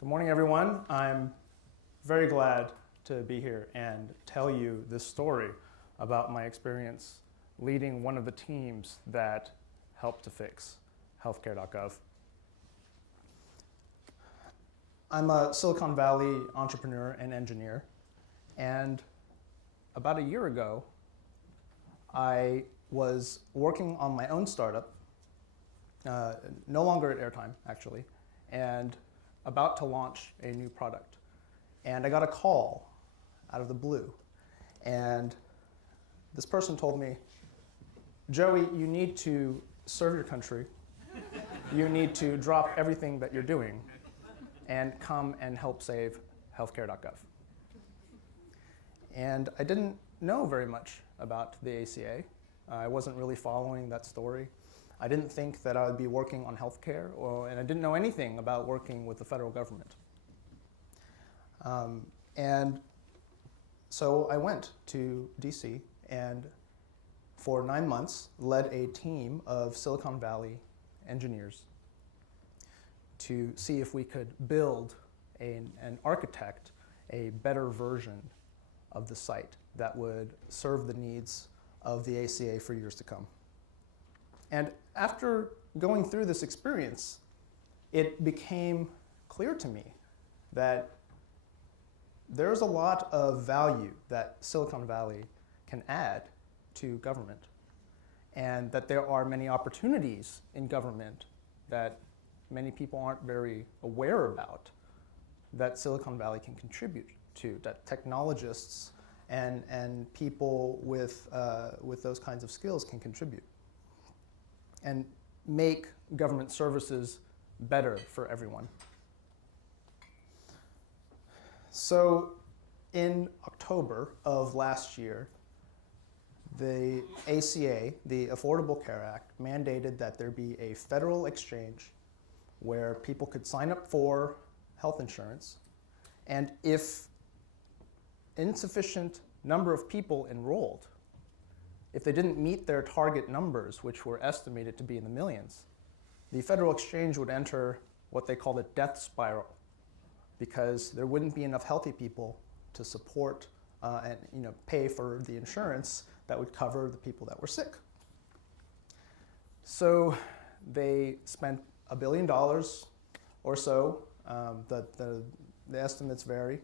Good morning, everyone. I'm very glad to be here and tell you this story about my experience leading one of the teams that helped to fix healthcare.gov. I'm a Silicon Valley entrepreneur and engineer, and about a year ago, I was working on my own startup, no longer at Airtime, actually, and about to launch a new product. And I got a call out of the blue, and this person told me, Joey, you need to serve your country. You need to drop everything that you're doing and come and help save healthcare.gov. And I didn't know very much about the ACA. I wasn't really following that story. I didn't think that I would be working on healthcare, and I didn't know anything about working with the federal government. And so I went to DC and for 9 months led a team of Silicon Valley engineers to see if we could build and architect a better version of the site that would serve the needs of the ACA for years to come. And after going through this experience, it became clear to me that there's a lot of value that Silicon Valley can add to government, and that there are many opportunities in government that many people aren't very aware about that Silicon Valley can contribute to, that technologists and people with those kinds of skills can contribute and make government services better for everyone. So in October of last year, the ACA, the Affordable Care Act, mandated that there be a federal exchange where people could sign up for health insurance, and if insufficient number of people enrolled, if they didn't meet their target numbers, which were estimated to be in the millions, the federal exchange would enter what they called a death spiral, because there wouldn't be enough healthy people to support and pay for the insurance that would cover the people that were sick. So they spent $1 billion or so, the estimates vary,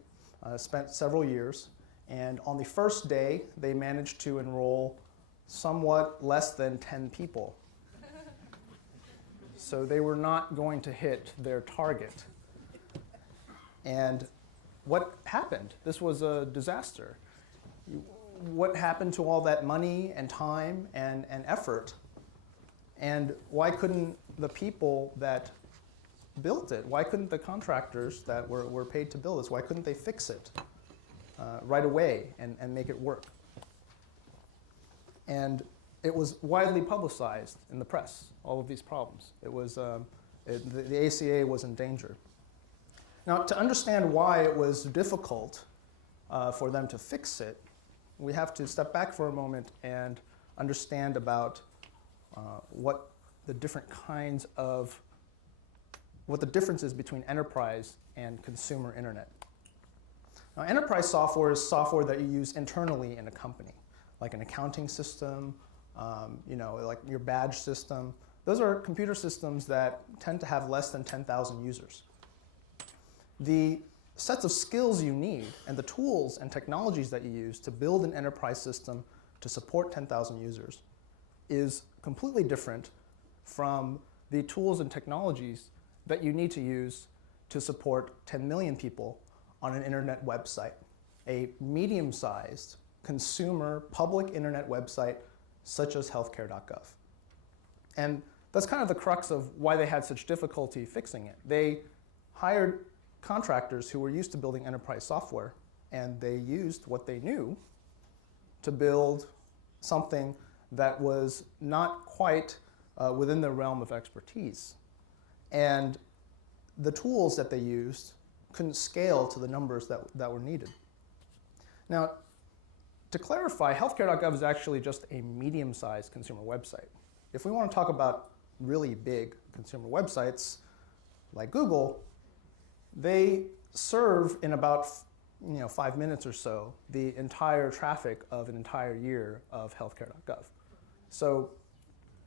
spent several years, and on the first day they managed to enroll somewhat less than 10 people. So they were not going to hit their target. And what happened? This was a disaster. What happened to all that money and time and effort? And why couldn't the people that built it, why couldn't the contractors that were paid to build this, why couldn't they fix it right away and make it work? And it was widely publicized in the press, all of these problems. It was, the ACA was in danger. Now, to understand why it was difficult for them to fix it, we have to step back for a moment and understand about what the difference is between enterprise and consumer internet. Now, enterprise software is software that you use internally in a company, like an accounting system, like your badge system. Those are computer systems that tend to have less than 10,000 users. The sets of skills you need and the tools and technologies that you use to build an enterprise system to support 10,000 users is completely different from the tools and technologies that you need to use to support 10 million people on an internet website, a medium-sized consumer public internet website such as healthcare.gov. And that's kind of the crux of why they had such difficulty fixing it. They hired contractors who were used to building enterprise software, and they used what they knew to build something that was not quite within their realm of expertise. And the tools that they used couldn't scale to the numbers that were needed. Now, to clarify, healthcare.gov is actually just a medium-sized consumer website. If we want to talk about really big consumer websites like Google, they serve in about 5 minutes or so the entire traffic of an entire year of healthcare.gov. So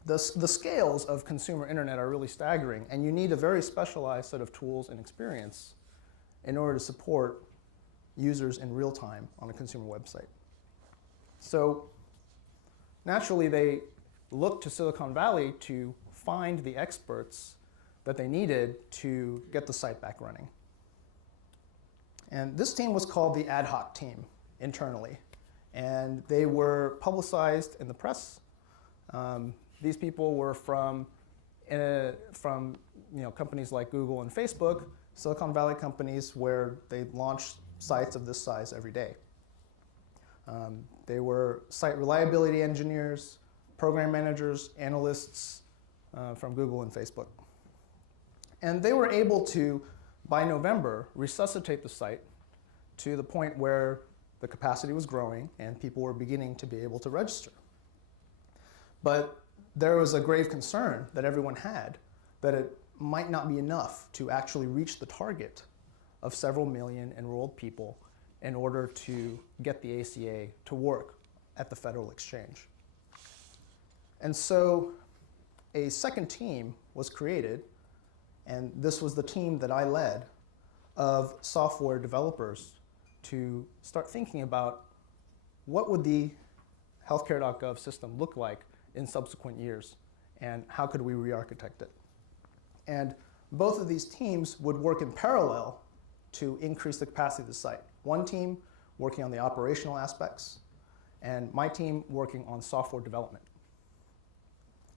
the scales of consumer internet are really staggering, and you need a very specialized set of tools and experience in order to support users in real time on a consumer website. So naturally, they looked to Silicon Valley to find the experts that they needed to get the site back running. And this team was called the ad hoc team internally, and they were publicized in the press. These people were from companies like Google and Facebook, Silicon Valley companies where they launched sites of this size every day. They were site reliability engineers, program managers, analysts from Google and Facebook. And they were able to, by November, resuscitate the site to the point where the capacity was growing and people were beginning to be able to register. But there was a grave concern that everyone had that it might not be enough to actually reach the target of several million enrolled people in order to get the ACA to work at the federal exchange. And so a second team was created, and this was the team that I led, of software developers to start thinking about what would the healthcare.gov system look like in subsequent years, and how could we re-architect it. And both of these teams would work in parallel to increase the capacity of the site. One team working on the operational aspects, and my team working on software development.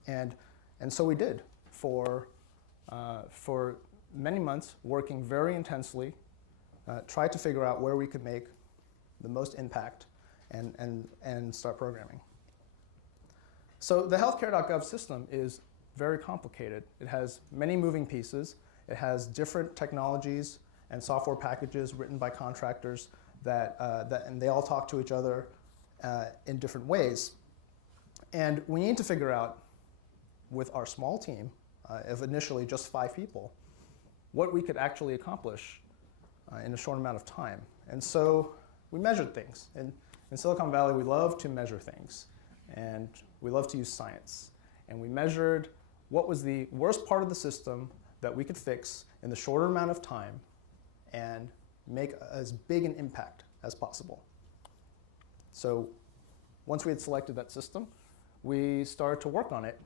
And so we did for many months, working very intensely, tried to figure out where we could make the most impact and start programming. So the healthcare.gov system is very complicated. It has many moving pieces. It has different technologies and software packages written by contractors and they all talk to each other in different ways. And we need to figure out, with our small team of initially just 5 people, what we could actually accomplish in a short amount of time. And so we measured things. And in Silicon Valley, we love to measure things. And we love to use science. And we measured what was the worst part of the system that we could fix in the shorter amount of time and make as big an impact as possible. So once we had selected that system, we started to work on it.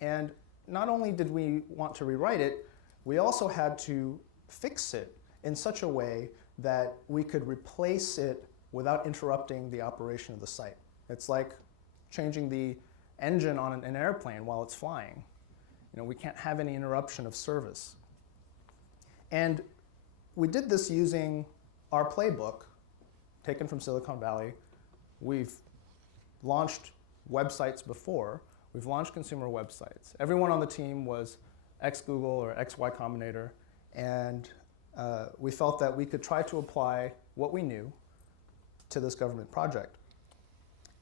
And not only did we want to rewrite it, we also had to fix it in such a way that we could replace it without interrupting the operation of the site. It's like changing the engine on an airplane while it's flying. We can't have any interruption of service. And we did this using our playbook taken from Silicon Valley. We've launched websites before. We've launched consumer websites. Everyone on the team was ex-Google or ex-Y Combinator, and we felt that we could try to apply what we knew to this government project.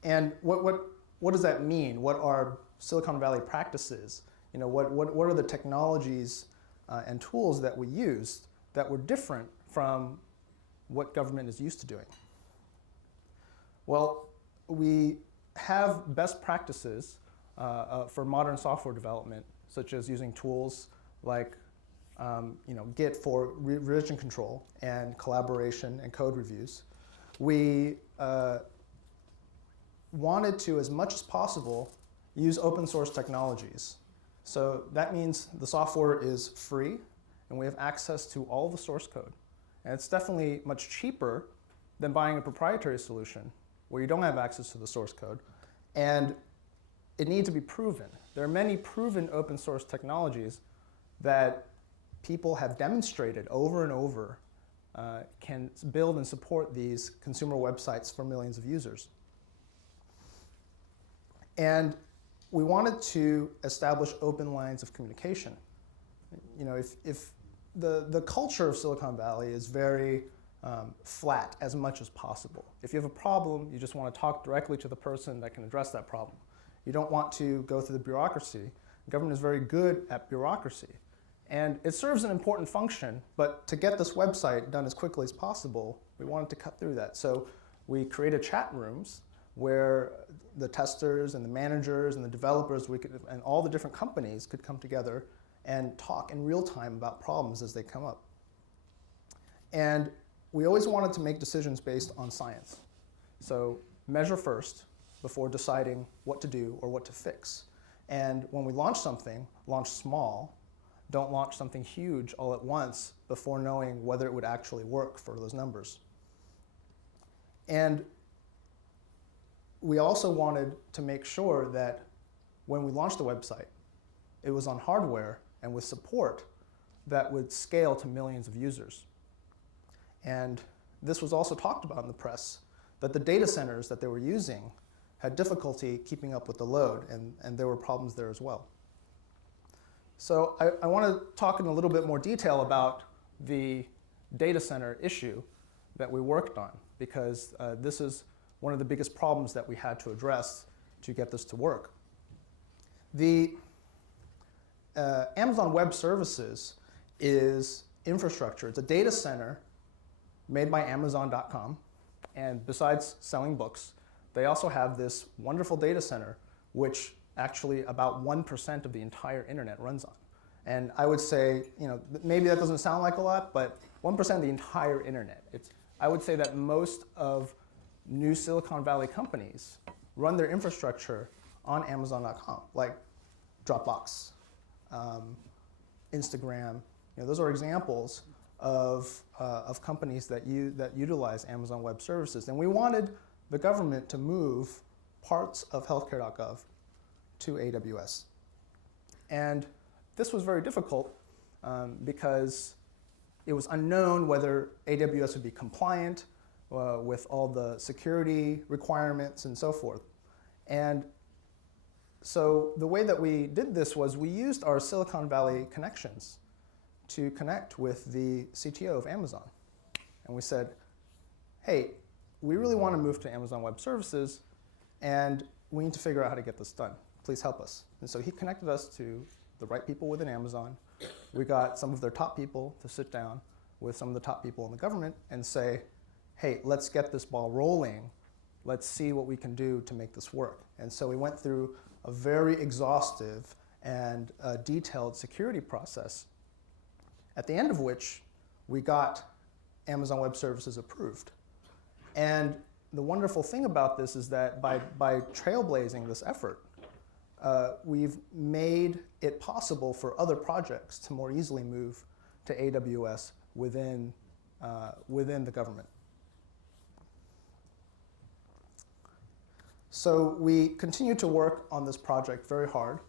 And what does that mean? What are Silicon Valley practices? What are the technologies and tools that we used that were different from what government is used to doing? Well, we have best practices for modern software development, such as using tools like Git for revision control and collaboration and code reviews. We wanted to, as much as possible, use open source technologies. So that means the software is free, and we have access to all the source code. And it's definitely much cheaper than buying a proprietary solution where you don't have access to the source code. And it needs to be proven. There are many proven open source technologies that people have demonstrated over and over can build and support these consumer websites for millions of users. And we wanted to establish open lines of communication. If the culture of Silicon Valley is very flat as much as possible. If you have a problem, you just want to talk directly to the person that can address that problem. You don't want to go through the bureaucracy. Government is very good at bureaucracy. And it serves an important function, but to get this website done as quickly as possible, we wanted to cut through that. So we created chat rooms where the testers and the managers and the developers and all the different companies could come together and talk in real time about problems as they come up. And we always wanted to make decisions based on science. So measure first before deciding what to do or what to fix. And when we launch something, launch small. Don't launch something huge all at once before knowing whether it would actually work for those numbers. And we also wanted to make sure that when we launched the website, it was on hardware and with support that would scale to millions of users. And this was also talked about in the press, that the data centers that they were using had difficulty keeping up with the load, and there were problems there as well. So I want to talk in a little bit more detail about the data center issue that we worked on, because this is one of the biggest problems that we had to address to get this to work. The Amazon Web Services is infrastructure. It's a data center made by Amazon.com, and besides selling books, they also have this wonderful data center, which actually about 1% of the entire internet runs on. And I would say, maybe that doesn't sound like a lot, but 1% of the entire internet. I would say that most of new Silicon Valley companies run their infrastructure on Amazon.com, like Dropbox, Instagram. Those are examples of companies that utilize Amazon Web Services. And we wanted the government to move parts of healthcare.gov to AWS. And this was very difficult because it was unknown whether AWS would be compliant with all the security requirements and so forth. And so the way that we did this was we used our Silicon Valley connections to connect with the CTO of Amazon. And we said, hey, we really want to move to Amazon Web Services, and we need to figure out how to get this done. Please help us. And so he connected us to the right people within Amazon. We got some of their top people to sit down with some of the top people in the government and say, hey, let's get this ball rolling. Let's see what we can do to make this work. And so we went through a very exhaustive and detailed security process, at the end of which we got Amazon Web Services approved. And the wonderful thing about this is that by trailblazing this effort, we've made it possible for other projects to more easily move to AWS within the government. So we continued to work on this project very hard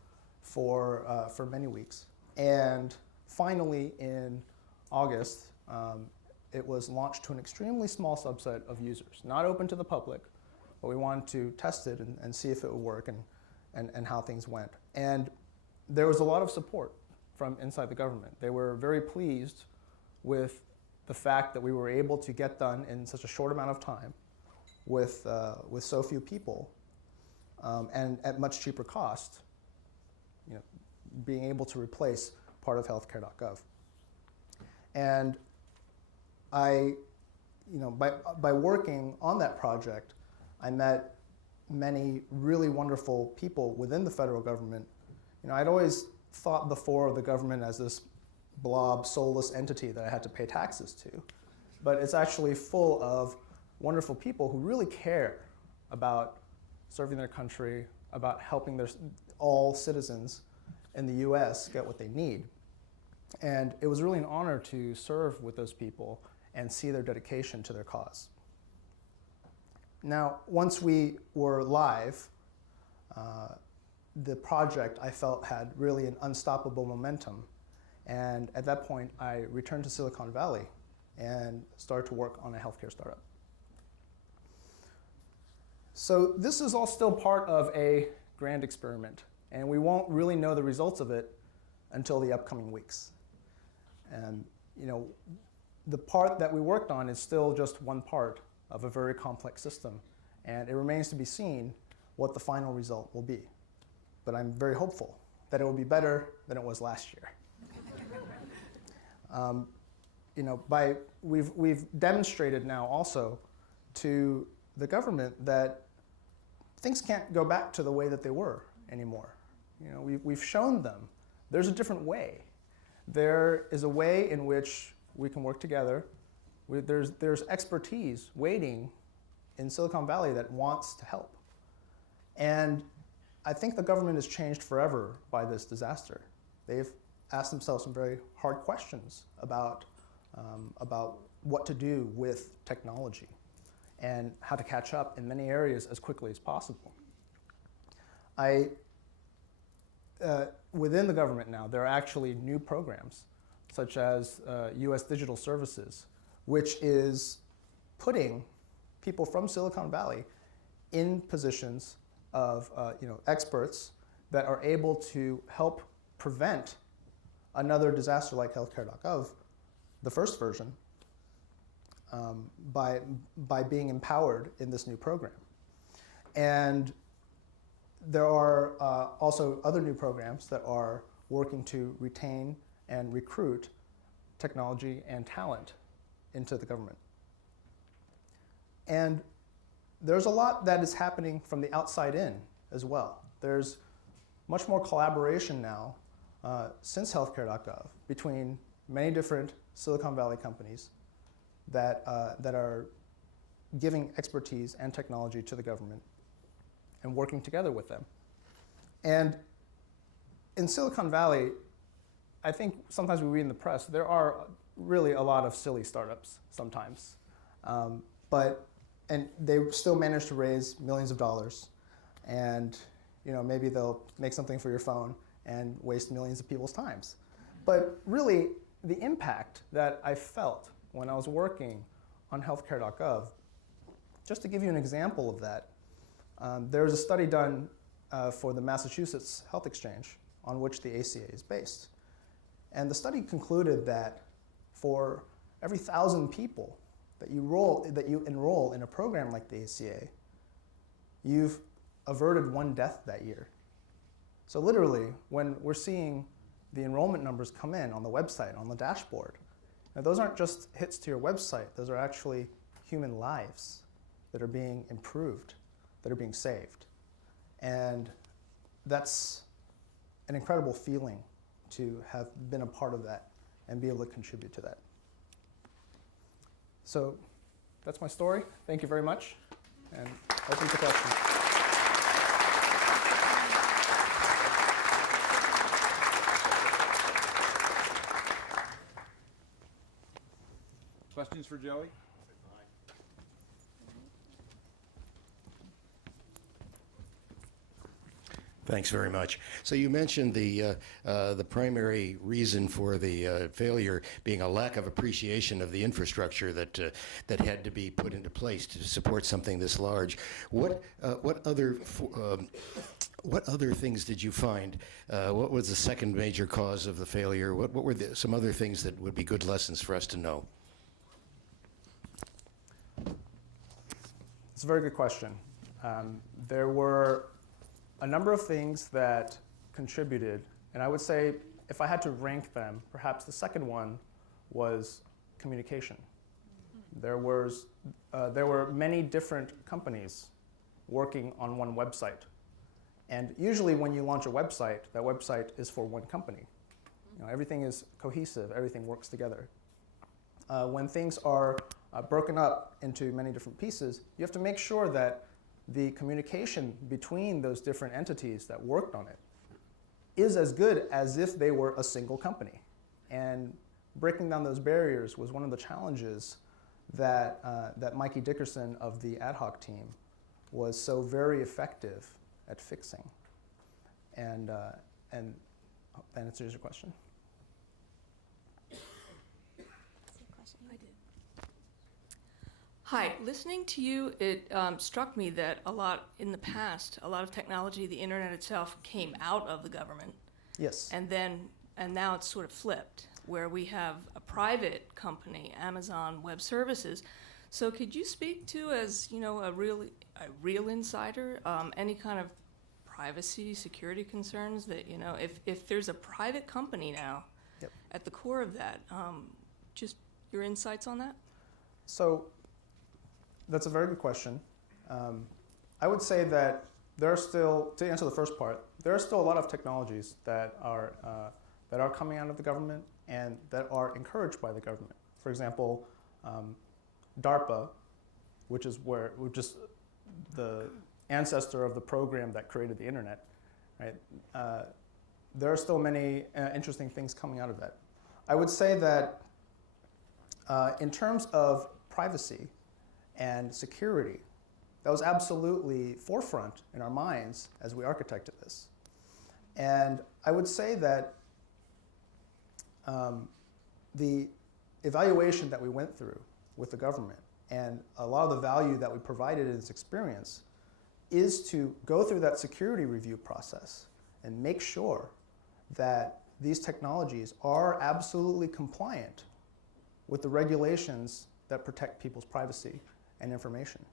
for many weeks. And finally, in August, it was launched to an extremely small subset of users, not open to the public, but we wanted to test it and see if it would work and how things went. And there was a lot of support from inside the government. They were very pleased with the fact that we were able to get done in such a short amount of time with so few people and at much cheaper cost, being able to replace part of healthcare.gov. And by working on that project, I met many really wonderful people within the federal government. I'd always thought before of the government as this blob, soulless entity that I had to pay taxes to. But it's actually full of wonderful people who really care about serving their country, about helping all citizens in the US get what they need. And it was really an honor to serve with those people and see their dedication to their cause. Now, once we were live, the project I felt had really an unstoppable momentum. And at that point, I returned to Silicon Valley and started to work on a healthcare startup. So this is all still part of a grand experiment, and we won't really know the results of it until the upcoming weeks. And the part that we worked on is still just one part of a very complex system, and it remains to be seen what the final result will be. But I'm very hopeful that it will be better than it was last year. We've demonstrated now also to the government that things can't go back to the way that they were anymore. We've shown them there's a different way. There is a way in which we can work together. There's expertise waiting in Silicon Valley that wants to help. And I think the government has changed forever by this disaster. They've asked themselves some very hard questions about what to do with technology and how to catch up in many areas as quickly as possible. Within the government now, there are actually new programs, such as US Digital Services, which is putting people from Silicon Valley in positions of experts that are able to help prevent another disaster like healthcare.gov, the first version, by being empowered in this new program. And there are also other new programs that are working to retain and recruit technology and talent into the government. And there's a lot that is happening from the outside in as well. There's much more collaboration now since healthcare.gov between many different Silicon Valley companies that are giving expertise and technology to the government and working together with them. And in Silicon Valley, I think sometimes we read in the press, there are really a lot of silly startups sometimes. And they still manage to raise millions of dollars. And maybe they'll make something for your phone and waste millions of people's times. But really, the impact that I felt when I was working on healthcare.gov, just to give you an example of that, there was a study done for the Massachusetts Health Exchange on which the ACA is based. And the study concluded that for every 1,000 people that you enroll in a program like the ACA, you've averted one death that year. So literally, when we're seeing the enrollment numbers come in on the website, on the dashboard, now those aren't just hits to your website, those are actually human lives that are being improved, that are being saved. And that's an incredible feeling to have been a part of that and be able to contribute to that. So that's my story. Thank you very much. And open to questions. Questions for Joey? Thanks very much. So you mentioned the primary reason for the failure being a lack of appreciation of the infrastructure that had to be put into place to support something this large. What other things did you find? What was the second major cause of the failure? What were some other things that would be good lessons for us to know? It's a very good question. There were a number of things that contributed, and I would say if I had to rank them, perhaps the second one was communication. There were many different companies working on one website. And usually when you launch a website, that website is for one company. Everything is cohesive, everything works together. When things are broken up into many different pieces, you have to make sure that the communication between those different entities that worked on it is as good as if they were a single company. And breaking down those barriers was one of the challenges that Mikey Dickerson of the ad hoc team was so very effective at fixing. And that answers your question. Hi, listening to you, it struck me that in the past, a lot of technology, the internet itself, came out of the government. Yes. And now it's sort of flipped, where we have a private company, Amazon Web Services. So could you speak to, as a real insider, any kind of privacy, security concerns that if there's a private company now Yep. at the core of that. Just your insights on that? So that's a very good question. I would say that there are still, to answer the first part, there are still a lot of technologies that are coming out of the government and that are encouraged by the government. For example, DARPA, which is the ancestor of the program that created the internet, right? There are still many interesting things coming out of that. I would say that in terms of privacy and security, that was absolutely forefront in our minds as we architected this. And I would say that the evaluation that we went through with the government and a lot of the value that we provided in this experience is to go through that security review process and make sure that these technologies are absolutely compliant with the regulations that protect people's privacy and information.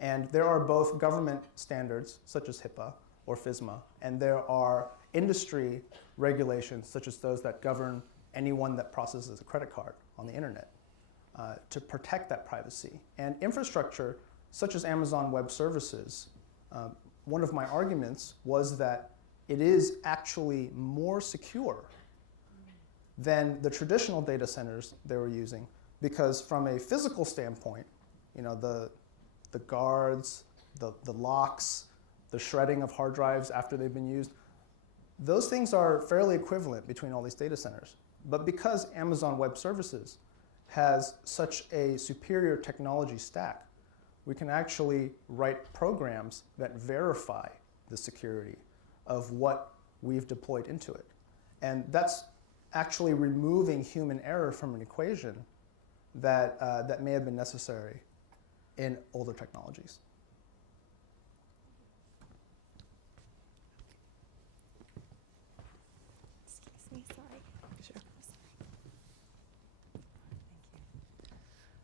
And there are both government standards, such as HIPAA or FISMA, and there are industry regulations, such as those that govern anyone that processes a credit card on the internet, to protect that privacy. And infrastructure, such as Amazon Web Services, one of my arguments was that it is actually more secure than the traditional data centers they were using, because from a physical standpoint, you know, the guards, the locks, the shredding of hard drives after they've been used, those things are fairly equivalent between all these data centers. But because Amazon Web Services has such a superior technology stack, we can actually write programs that verify the security of what we've deployed into it. And that's actually removing human error from an equation that, that may have been necessary in older technologies. Excuse me, sorry. Sure.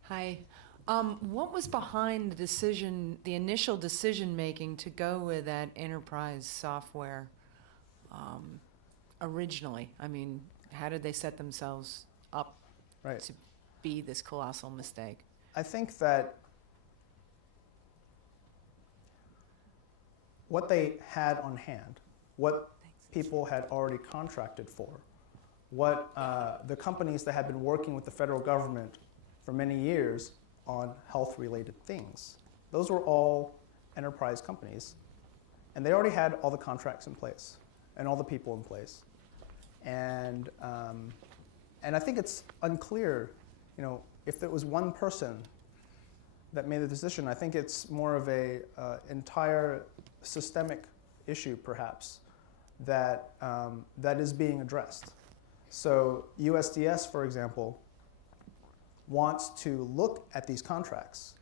Hi. What was behind the decision, the initial decision making to go with that enterprise software originally? I mean, how did they set themselves up Right. to be this colossal mistake? I think that what they had on hand, what people had already contracted for, what the companies that had been working with the federal government for many years on health-related things, those were all enterprise companies, and they already had all the contracts in place and all the people in place. And I think it's unclear, you know, if there was one person that made the decision. I think it's more of a entire systemic issue, perhaps, that that is being addressed. So USDS, for example, wants to look at these contracts,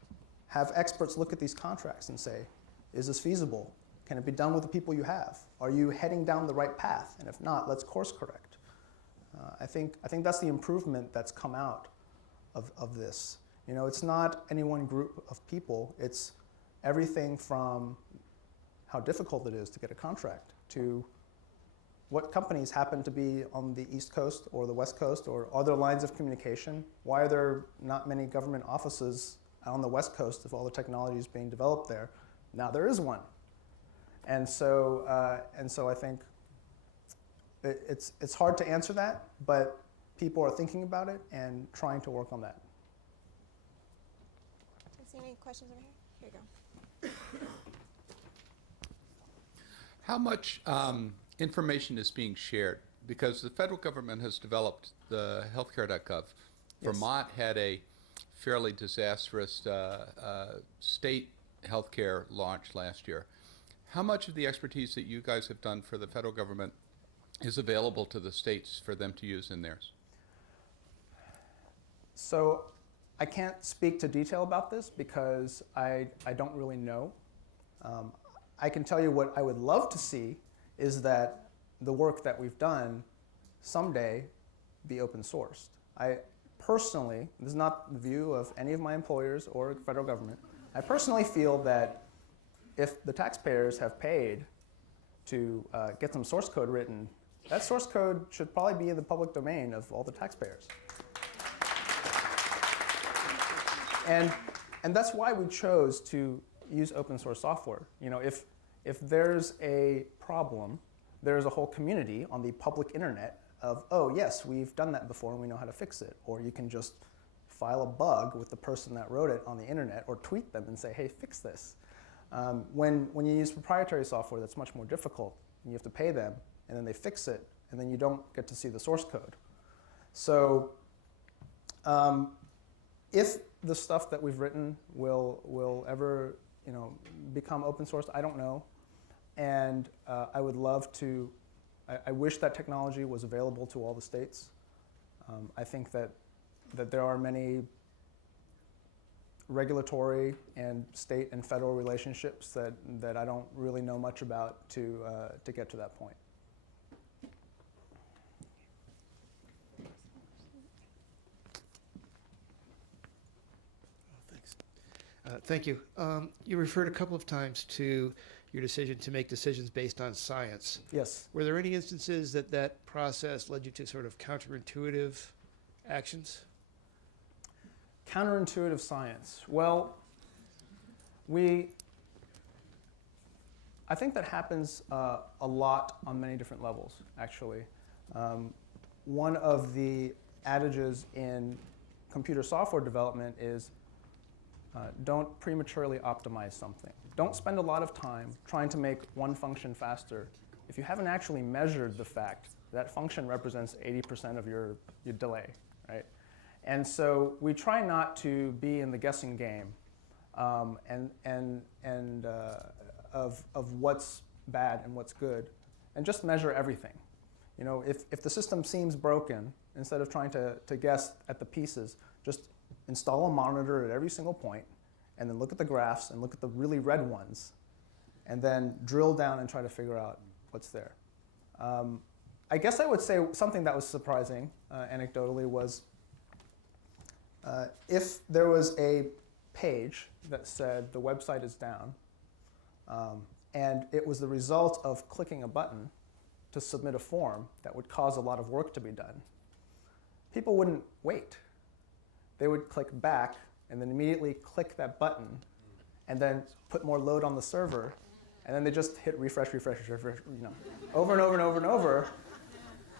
have experts look at these contracts and say, is this feasible? Can it be done with the people you have? Are you heading down the right path? And if not, let's course correct. I think that's the improvement that's come out of this. You know, it's not any one group of people. It's everything from how difficult it is to get a contract to what companies happen to be on the East Coast or the West Coast, or other lines of communication. Why are there not many government offices on the West Coast if all the technology is being developed there? Now there is one. And so I think it's hard to answer that, but people are thinking about it and trying to work on that. Is there any questions over here? Here you go. How much information is being shared? Because the federal government has developed the healthcare.gov. Yes. Vermont had a fairly disastrous state healthcare launch last year. How much of the expertise that you guys have done for the federal government is available to the states for them to use in theirs? So I can't speak to detail about this because I don't really know. I can tell you what I would love to see is that the work that we've done someday be open sourced. I personally, this is not the view of any of my employers or the federal government, I personally feel that if the taxpayers have paid to get some source code written that source code should probably be in the public domain of all the taxpayers. And that's why we chose to use open source software. You know, if there's a problem, there's a whole community on the public internet of, oh yes, we've done that before and we know how to fix it. Or you can just file a bug with the person that wrote it on the internet or tweet them and say, hey, fix this. When you use proprietary software, that's much more difficult. You have to pay them, and then they fix it, and then you don't get to see the source code. So if the stuff that we've written will ever become open source, I don't know. And I would love to, I wish that technology was available to all the states. I think that there are many regulatory and state and federal relationships that I don't really know much about to get to that point. Thanks. Thank you. You referred a couple of times to your decision to make decisions based on science. Yes. Were there any instances that process led you to sort of counterintuitive actions? Counterintuitive science. Well, I think that happens a lot on many different levels, actually. One of the adages in computer software development is don't prematurely optimize something. Don't spend a lot of time trying to make one function faster if you haven't actually measured the fact that function represents 80% of your delay, right? And so we try not to be in the guessing game of what's bad and what's good, and just measure everything. You know, if the system seems broken, instead of trying to guess at the pieces, just install a monitor at every single point, and then look at the graphs and look at the really red ones, and then drill down and try to figure out what's there. I guess I would say something that was surprising, anecdotally, was if there was a page that said the website is down, and it was the result of clicking a button to submit a form that would cause a lot of work to be done, people wouldn't wait. They would click back and then immediately click that button and then put more load on the server, and then they just hit refresh, refresh, refresh, over and over and over and over.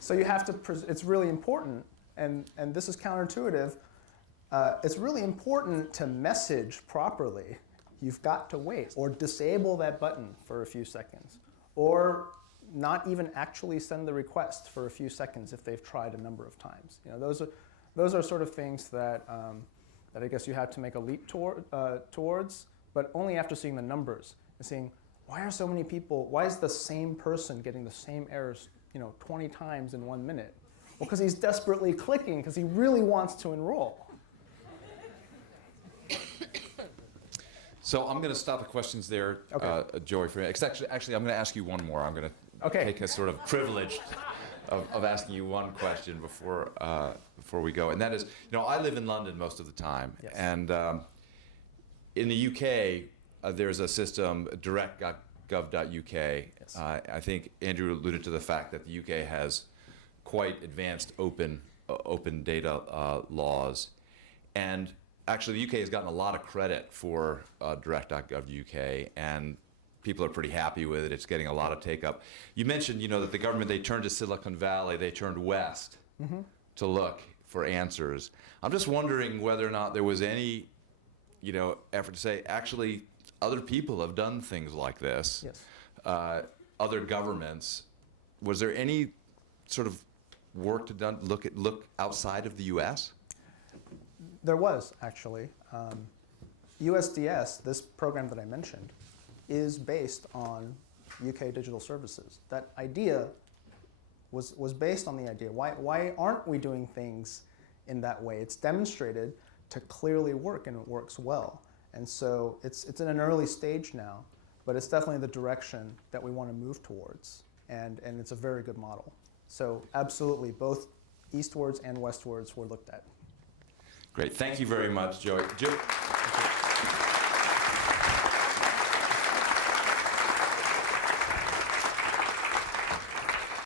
So you have to, it's really important, and this is counterintuitive, it's really important to message properly. You've got to wait, or disable that button for a few seconds, or not even actually send the request for a few seconds if they've tried a number of times. You know, those are sort of things that I guess you have to make a leap towards, but only after seeing the numbers and seeing why are so many people, why is the same person getting the same errors 20 times in 1 minute? Well, because he's desperately clicking because he really wants to enroll. So I'm going to stop the questions there, Okay. Joey. Actually, I'm going to ask you one more. I'm going to take a sort of privilege of asking you one question before we go, and that is, I live in London most of the time, Yes. and in the UK there's a system, direct.gov.uk. Yes. I think Andrew alluded to the fact that the UK has quite advanced open data laws, and actually, the UK has gotten a lot of credit for direct.gov.uk, and people are pretty happy with it. It's getting a lot of take-up. You mentioned, that the government, they turned to Silicon Valley, they turned west to look for answers. I'm just wondering whether or not there was any, effort to say, actually, other people have done things like this. Yes. Other governments. Was there any sort of work to look outside of the U.S.? There was, actually. USDS, this program that I mentioned, is based on UK digital services. That idea was based on the idea. Why aren't we doing things in that way? It's demonstrated to clearly work, and it works well. And so it's in an early stage now, but it's definitely the direction that we want to move towards. And it's a very good model. So absolutely, both eastwards and westwards were looked at. Great. Thank you very much, Joey.